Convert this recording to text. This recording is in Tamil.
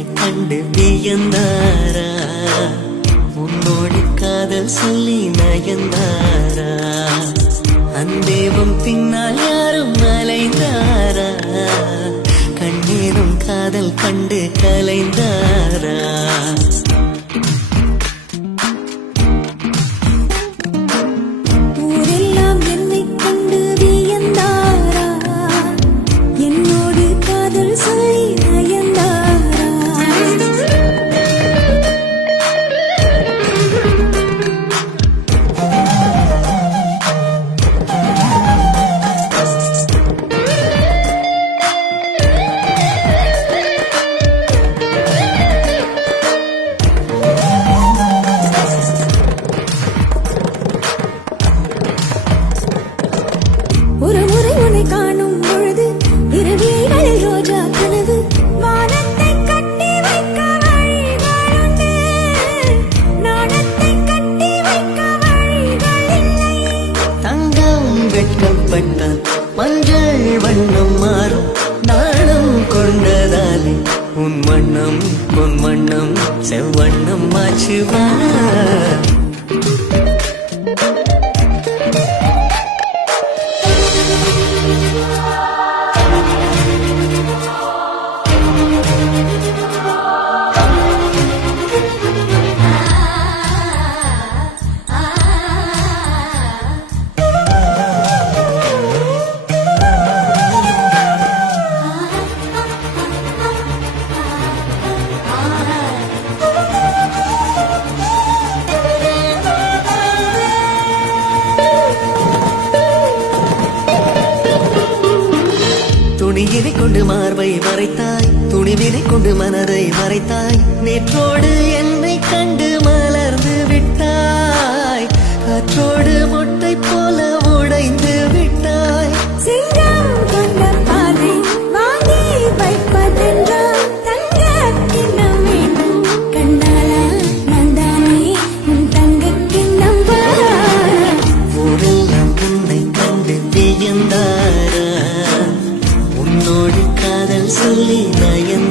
உன்னை கண்டு வியந்தாரா? உன்னோடு காதல் சொல்லி நயந்தாரா? அந்தேவம் பின்னால் யாரும் அலைந்தாரா? கண்ணீரும் காதல் கண்டு கலைந்தாரா? ஒரு முறை உன்னை காணும் பொழுது இரவிகளில் ரோஜா கனவு வானத்தை கட்டி வைக்க வழிகளுண்டு, நாணத்தை கட்டி வைக்க வழிகளில்லை. தங்கம் வெட்கப்பட்டால் மஞ்சள் வண்ணம் மாறும், நாணம் கொண்டதாலே உன் வண்ணம் பொன் வண்ணம் செவ்வண்ணம் மாச்சுவா. துணியினை கொண்டு மார்பை மறைத்தாய், துணிவினை கொண்டு மனதை மறைத்தாய். நேற்றோடு என்னை கண்டு மலர்ந்து விட்டாய், காற்றோடு மொட்டை போல உடைந்து விட்டாய். சிங்கம் கொண்ட பாதை வாங்கி வைப்பதென்றால் தங்க கிண்ணம் வேண்டும். கண்டாலா நான் தானே உன் தங்க கிண்ணம். ஊரெல்லாம் உன்னை கண்டு வியந்தாரா? உன்னோடு காதல் சொல்லி நயந்தாரா?